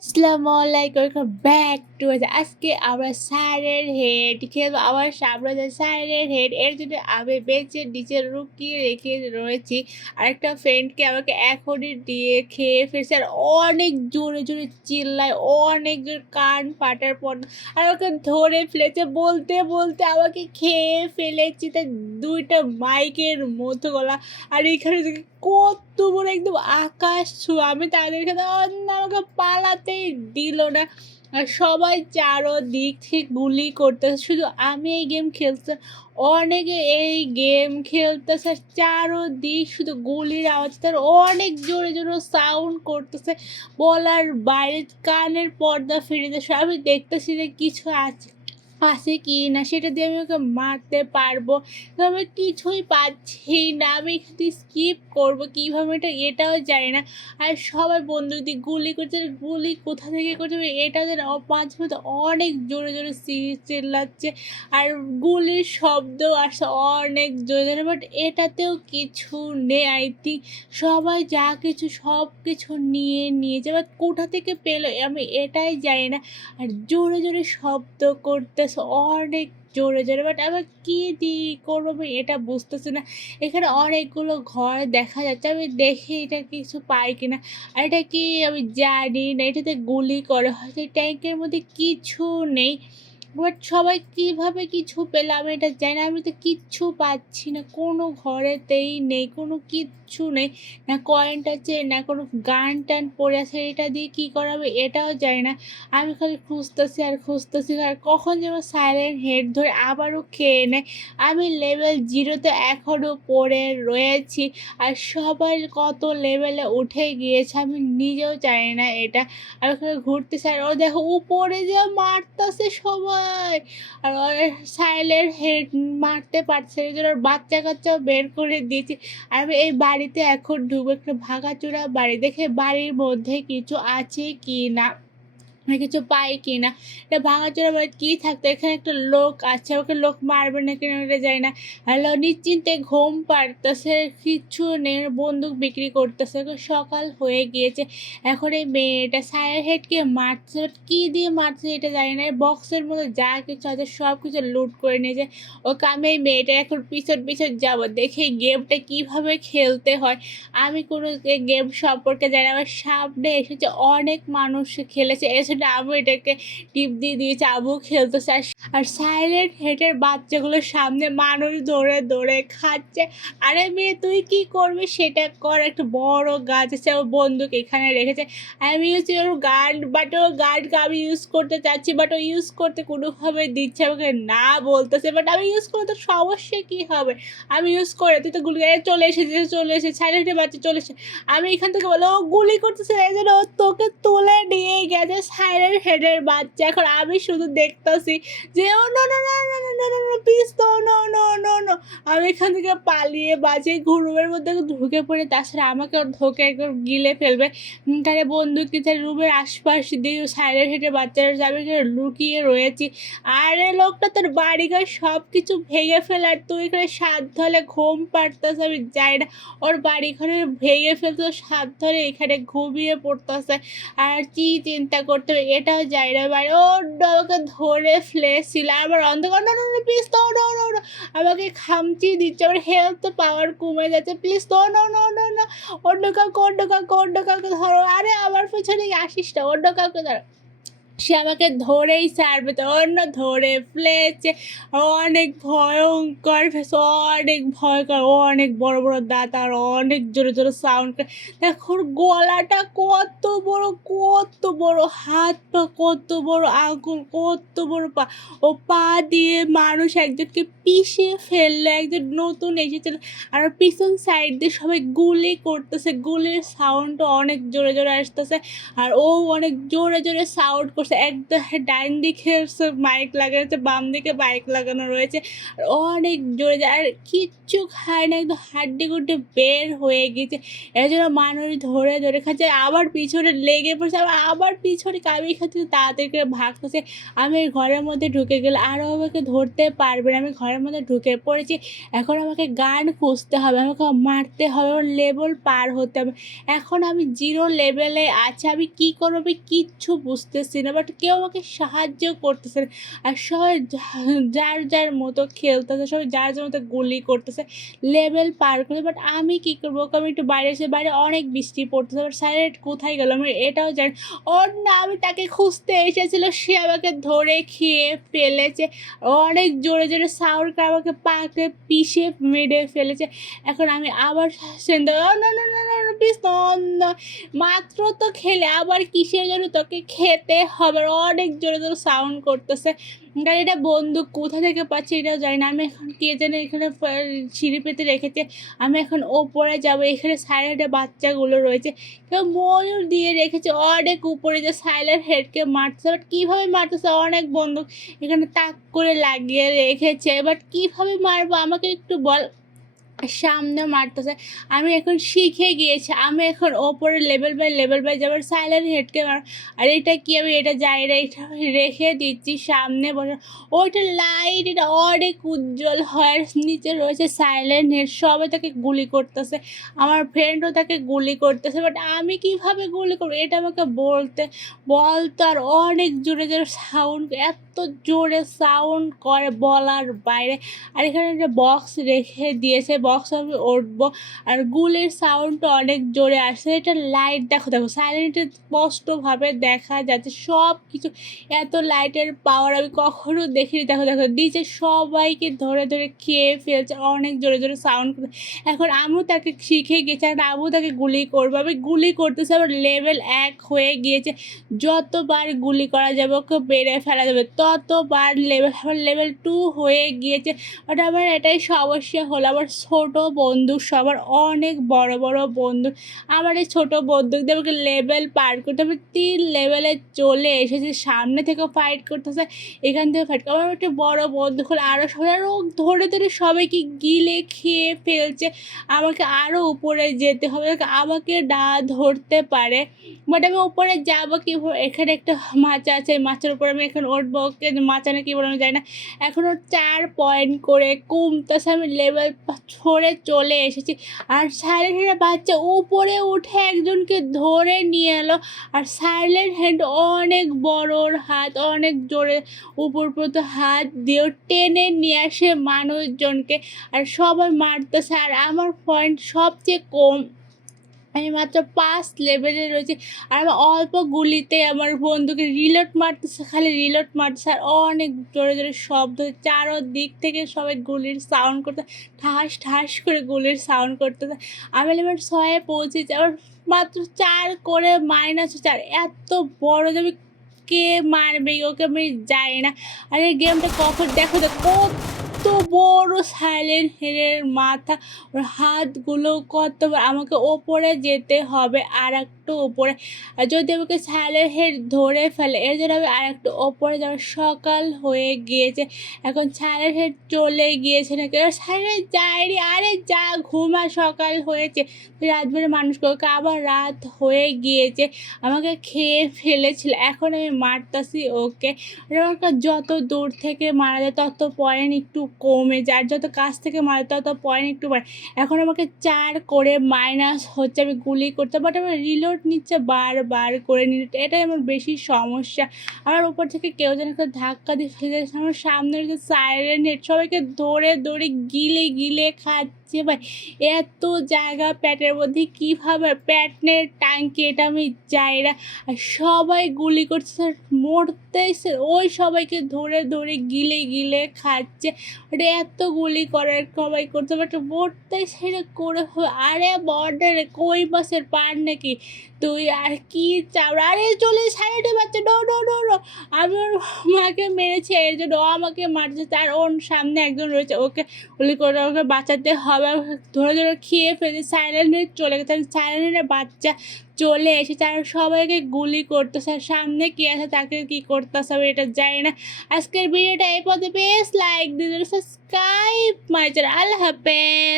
আসসালামু আলাইকুম, welcome back to আজকে আমরা সাইরেন হেড খেলবো। আমার সামনে যে সাইরেন হেড এর জন্য আমি বেঞ্চের নিচে লুকিয়ে রেখে রয়েছি। আরেকটা ফ্রেন্ডকে আমাকে এখনই দিয়ে খেয়ে ফেলছে, আর অনেক জোরে জোরে চিল্লায়, অনেক জোরে কান ফাটার পর আর ওকে ধরে ফেলেছে। বলতে বলতে আমাকে খেয়ে ফেলেছি, তাই দুইটা মাইকের মতো গলা। আর এখানে কত বড় একদম আকাশ ছোঁয়া, আমি তাদের কাছে আমাকে পালাতেই দিল না। আর সবাই চারোদিক থেকে গুলি করতেছে, শুধু আমি এই গেম খেলতে, অনেকে এই গেম খেলতেছে। চারোদিক শুধু গুলির আওয়াজ, তার অনেক জোরে জোরে সাউন্ড করতেছে, বলার বাইরে। কানের পর্দা ফিরে যাচ্ছে, আমি দেখতেছি যে কিছু আছে আছে কি না, সেটা দিয়ে আমি ওকে মারতে পারবো। তো আমি কিছুই পাচ্ছি না, আমি এখান স্কিপ করবো কীভাবে এটাও জানি না। আর সবাই বন্দুক দিয়ে গুলি করছে, গুলি কোথা থেকে করছে এটাও জানি না। মাঝে মধ্যে অনেক জোরে জোরে চিল্লাচ্ছে, আর গুলির শব্দ আসছে অনেক জোরে জোরে, বাট এটাতেও কিছু নেই। আই থিঙ্ক সবাই যা কিছু সব কিছু নিয়ে নিয়েছে, বাট কোথা থেকে পেলো আমি এটাই জানি না। আর জোরে জোরে শব্দ করতেছে অনেক জোরে জোরে, বাট আবার কী দিয়ে করবো আমি এটা বুঝতেছি না। এখানে অনেকগুলো ঘর দেখা যাচ্ছে, আমি দেখি এটা কিছু পাই কিনা। আর এটা কি আমি জানি না, এটাতে গুলি করে হয়তো। এই ট্যাঙ্কের মধ্যে কিছু নেই, বাট সবাই কীভাবে কিছু পেলাম আমি এটা জানি না। আমি তো কিচ্ছু পাচ্ছি না, কোনো ঘরেতেই নেই, কোনো কিচ্ছু নেই। না কয়েন আছে, না কোনো গান টান পড়ে আছে, এটা দিয়ে কী করা হবে এটাও জানি না। আমি খালি খুঁজতেছি আর খুঁজতেছি, আর কখন যেন সাইলেন্ট হেড ধরে আবারও খেয়ে নেয়। আমি লেভেল 0-তে এখনও পড়ে রয়েছি, আর সবাই কত লেভেলে উঠে গিয়েছে আমি নিজেও জানি না এটা। আমি ওখানে ঘুরতেছি, আর ও দেখো উপরে যে মারতেছে সবাই, আর ওর সাইলেন্ট হেড মারতে পারছে না, ওর বাচ্চা কাচ্চাও বের করে দিয়েছি। আর আমি এই বাড়িতে এখন ঢুকবো, একটা ভাঙাচোরা বাড়ি, দেখে বাড়ির মধ্যে কিছু আছে কি না, কিছু পাই কি না। এটা ভাঙাচোরা বাড়ি কী থাকতো, এখানে একটা লোক আছে, ওকে লোক মারবে না কেন এটা যায় না। হ্যালো, নিশ্চিন্তে ঘুম পাড়তেছে, কিচ্ছু নেই, বন্দুক বিক্রি করতেছে। সকাল হয়ে গিয়েছে, এখন এই মেয়েটা সাইড হেডকে মারছে, বাট কী দিয়ে মারছে এটা জানি না। বক্সের মধ্যে যা কিছু আছে সব কিছু লুট করে নিয়েছে। ওকে আমি এই মেয়েটা এখন পিছন পিছন যাবো, দেখে গেমটা কীভাবে খেলতে হয়। আমি কোনো গেম সম্পর্কে জানি না, আমার সামনে এসেছে অনেক মানুষ খেলেছে, এসে আবু এটাকে টিপ দিয়ে দিয়েছে, আবু খেলতেছে। আর সাইলেন্ট হেডের বাচ্চাগুলোর সামনে মানুষ দৌড়ে দৌড়ে খাচ্ছে। আরে মেয়ে তুই কি করবি সেটা কর, একটা বড় গাছ আছে, ও বন্দুক এখানে রেখেছে। আমি হচ্ছে ওর গান, বাট ও গানকে আমি ইউজ করতে চাচ্ছি, বাট ও ইউজ করতে কোনোভাবে দিচ্ছে আমাকে না বলতেছে। বাট আমি ইউজ করতে সমস্যা কী হবে, আমি ইউজ করে তুই তো গুলি চলে এসে সাইলেন্ট হেডের বাচ্চা চলে এসে। আমি এখান থেকে বলো ও গুলি করতেছে, এই জন্য ও তোকে তুলে নিয়ে গেছে সাইলেন্ট হেডের বাচ্চা। এখন আমি শুধু দেখতেছি যে ও no no no no no no no no please no no no no no. আমি এখান থেকে পালিয়ে বাঁচি, রুমের মধ্যে ঢুকে পড়ে, তাছাড়া আমাকে ধোকে একদম গিলে ফেলবে। তাহলে বন্দুক দিতে রুমের আশপাশ দিয়ে সাইলেন্ট হেডের বাচ্চারা আমি লুকিয়ে রয়েছি। আরে লোকটা তোর বাড়িঘর সব কিছু ভেঙে ফেলে, আর তুই এখানে সাত ধরে ঘুম পাড়তাস, আমি যাই না। ওর বাড়ি ঘরে ভেঙে ফেলতো, সাত ধরে এখানে ঘুমিয়ে পড়তেছে, আর কি চিন্তা করতে হবে এটাও যাই না। বাড়ি ওর আমাকে ধরে ফেলেছিল, আমার অন্ধকার no no no please no no no no, আমাকে খামচি দিচ্ছে, আমার হেলথ পাওয়ার কমে যাচ্ছে, please no no no no no, অন্য কাউকে ধরো। আরে আমার পিছনে আসিস না, অন্য কাউকে ধরো। সে আমাকে ধরেই ছাড়বে, তো অন্য ধরে ফেলেছে। অনেক ভয়ঙ্কর ফেস, অনেক ভয়ঙ্কর, অনেক বড় বড় দাঁত, আর অনেক জোরে জোরে সাউন্ড করে। দেখো ওর গলাটা কত বড়, কত বড় হাত পা, কত বড় আঙুল, কত বড় পা। ও পা দিয়ে মানুষ একজনকে পিষে ফেললো, একজন নতুন এসেছিল। আর পিছন সাইড দিয়ে সবাই গুলি করতেছে, গুলির সাউন্ডও অনেক জোরে জোরে আসতেছে, আর ও অনেক জোরে জোরে সাউন্ড করছে। করছে। একদম ডাইন দিকে মাইক লাগানো রয়েছে, বাম দিকে মাইক লাগানো রয়েছে। আর অনেক জোরে যায় আর কিচ্ছু খায় না, একদম হাড্ডি-গুড্ডি বের হয়ে গেছে। এজন্য মানুষ ধরে, ধরে খাচ্ছে। আবার পিছনে লেগে পড়ছে, আবার পিছনে কামড়ি খাচ্ছে, তাড়াতাড়ি করে ভাগতেছে। আমি এই ঘরের মধ্যে ঢুকে গেলে আর আমাকে ধরতে পারবে না। আমি ঘরের মধ্যে ঢুকে পড়েছি। এখন আমাকে গান খুঁজতে হবে, আমাকে মারতে হবে, আমার লেভেল পার হতে হবে। এখন আমি 0 লেভেলে আছি। আমি কী করব আমি কিচ্ছু বুঝতেছি না। বাট কেউ আমাকে সাহায্য করতেছে না। আর সবাই যার, যার মতো খেলতেছে, সবাই যার, যার মতো গুলি করতেছে, লেভেল পার করছে। বাট আমি কী করব? ওকে আমি একটু বাইরে এসে বাইরে অনেক বৃষ্টি পড়তেছে। বাট সাইলেন্ট কোথায় গেল? আমি এটাও জানি ওর না, আমি তাকে খুঁজতে এসেছিল, সে আমাকে ধরে খেয়ে ফেলেছে। অনেক জোরে, জোরে সাউন্ড করে আমাকে পাকে পিষে মেরে ফেলেছে। এখন আমি আবার সেন্দ "ও না, না, না, না, না প্লিজ না, মাত্র তো খেলে আবার কিসের জন্য তোকে খেতে হবে?" অনেক জোরে, জোরে সাউন্ড করতেছে। কারণ এটা বন্দুক কোথা থেকে পাচ্ছি এটাও জানি না। আমি এখন কে জানে এখানে সিঁড়ি পেতে রেখেছে। আমি এখন ওপরে যাবো। এখানে সাইডে বাচ্চাগুলো রয়েছে। কেউ ময়ূর দিয়ে রেখেছে অনেক উপরে, যে সাইলেন্ট হেডকে মারতেছে। বাট কীভাবে মারতেছে? অনেক বন্দুক এখানে তাক করে লাগিয়ে রেখেছে। বাট কীভাবে মারবো আমাকে একটু বল? সামনে মারতেছে। আমি এখন শিখে গিয়েছি। আমি এখন ওপরে লেভেল বাই যাবার সাইলেন্ট হেডকে আর এটা কি? আমি এটা যাই না, এটা আমি রেখে দিচ্ছি সামনে বসে। ওইটা লাইট, এটা অনেক উজ্জ্বল হয় আর নিচে রয়েছে সাইলেন্ট হেড। সবাই তাকে গুলি করতেছে। আমার ফ্রেন্ডও তাকে গুলি করতেছে। বাট আমি কিভাবে গুলি করবো? এটা আমাকে বল তো। আর অনেক জোরে, জোরে সাউন্ড, এত জোরে সাউন্ড করে বলার বাইরে। আর এখানে একটা বক্স রেখে দিয়েছে, বক্সে আমি উঠবো। আর গুলির সাউন্ডটা অনেক জোরে আসছে। এটা লাইট দেখো, দেখো সাইলেন্টে স্পষ্টভাবে দেখা যাচ্ছে সব কিছু। এত লাইটের পাওয়ার আমি কখনো দেখিনি। দেখো, দেখো নিচে সবাইকে ধরে, ধরে খেয়ে ফেলছে। অনেক জোরে, জোরে সাউন্ড করে। এখন আমিও তাকে শিখে গেছি আর আমিও তাকে গুলি করবো। আমি গুলি করতেছি, আমার লেভেল 1 হয়ে গিয়েছে। যতবার গুলি করা যাবে, ওকে মেরে ফেলা যাবে, ততবার আমার লেভেল 2 হয়ে গিয়েছে। বাট আমার এটাই সমস্যা হলো, আমার ছোটো বন্দুক সবার অনেক বড় বড় বন্দুক। আমার এই ছোটো বন্দুক দিয়ে আমাকে লেভেল পার করতে হবে। 3 লেভেলে চলে এসেছে। সামনে থেকেও ফাইট করতেছে, এখান থেকে ফাইট আমার একটা বড় বন্দুক হলো। আরও সবাই আরও ধরে, ধরে সবাইকে গিলে খেয়ে ফেলছে। আমাকে আরও উপরে যেতে হবে, আমাকে না ধরতে পারে। বাট আমি উপরে যাবো কীভাবে? এখানে একটা মাচা আছে, এই মাচার উপরে আমি এখন উঠবো। ওকে মাচা না কী বলে আমি জানি না। এখনও 4 পয়েন্ট করে কমতেছে। আমি লেভেল ছড়ে চলে এসেছি। আর সাইলেন্ট হেডের বাচ্চা উপরে উঠে একজনকে ধরে নিয়ে এলো। আর সাইলেন্ট হেড অনেক বড়, ওর হাত অনেক জোরে উপর পর্যন্ত হাত দিয়েও টেনে নিয়ে আসে মানুষজনকে। আর সবাই মারতেছে আর আমার পয়েন্ট সবচেয়ে কম। আমি মাত্র 5 লেভেলে রয়েছি। আর আমার অল্প গুলিতে আমার বন্দুকে রিলোড মারতেছে, খালি রিলোড মারতেছে। আর অনেক জোরে, জোরে শব্দ হচ্ছে। চারদিক থেকে সবাই গুলির সাউন্ড করতে, ঠাস ঠাস করে গুলির সাউন্ড করতেছে। আমি লেভেল 6 এ পৌঁছেছি। আমার মাত্র 4 করে -4। এত বড় যে আমি কে মারবে ওকে আমি জানি না। আর এই গেমটা কখন দেখো তো কত বড় সাইলেন্ট হেডের মাথা, ওর হাতগুলো কত আমাকে ওপরে যেতে হবে আর একটু ওপরে। আর যদি আমাকে সাইলেন্ট হেড ধরে ফেলে এর জন্য আমি আর একটু ওপরে যাব। সকাল হয়ে গিয়েছে, এখন সাইলেন্ট হেড চলে গিয়েছে নাকি? সাইলেন্ট যায়নি, আরে যা ঘুমা, সকাল হয়েছে। রাত বেড়ে মানুষকে, ওকে আবার রাত হয়ে গিয়েছে, আমাকে খেয়ে ফেলেছিল। এখন আমি মারতাছি ওকে। ওকে যত দূর থেকে মারা যায় তত পয়েন্ট একটু কমে যায়, আর যত কাছ থেকে মারা যায় তত পয়েন্ট একটু বাড়ে। এখন আমাকে 4 করে মাইনাস হচ্ছে, আমি গুলি করতে, বাট আমার রিলোড নিচ্ছে বারবার করে এটাই আমার বেশি সমস্যা। আমার উপর থেকে কেউ যেন একটা ধাক্কা দিয়ে ফেলে যাচ্ছে। আমার সামনে যে সাইলেন্ট হেড সবাইকে ধরে ধরে গিলে গিলে খাচ্ছে ভাই। এত জায়গা পেটের মধ্যে কীভাবে পেটের টাঙ্কি এটা আমি জানি না। আর সবাই গুলি করছে, স্যার মরতেছে, ওই সবাইকে ধরে ধরে গিলে গিলে খাচ্ছে। ওটা এত গুলি করার সবাই করতে, বাট মরতেই সেটা করে হবে। আরে বর্ডার কই বাসের পার নাকি তুই? আর কি চাও? আরে চলে সাইডে বাচ্চা, নো নো নো নো। আমি ওর মাকে মেরেছি এর জন্য ও আমাকে মারছে। তার ওর সামনে একজন রয়েছে, ওকে গুলি করে ওকে বাঁচাতে হবে। আবার ধরে খেয়ে ফেলে সাইলেন্ট হয়ে চলে গেছে। সাইলেন্টের বাচ্চা চলে এসে তারা সবাইকে গুলি করতেছে। আর সামনে কে আছে তাকে কি করতেছে আমি এটা জানি না। আজকের ভিডিওটা এই পর্যন্ত। প্লিজ লাইক দিবেন, সাবস্ক্রাইব মাই চ্যানেল। আল্লাহ হাফেজ।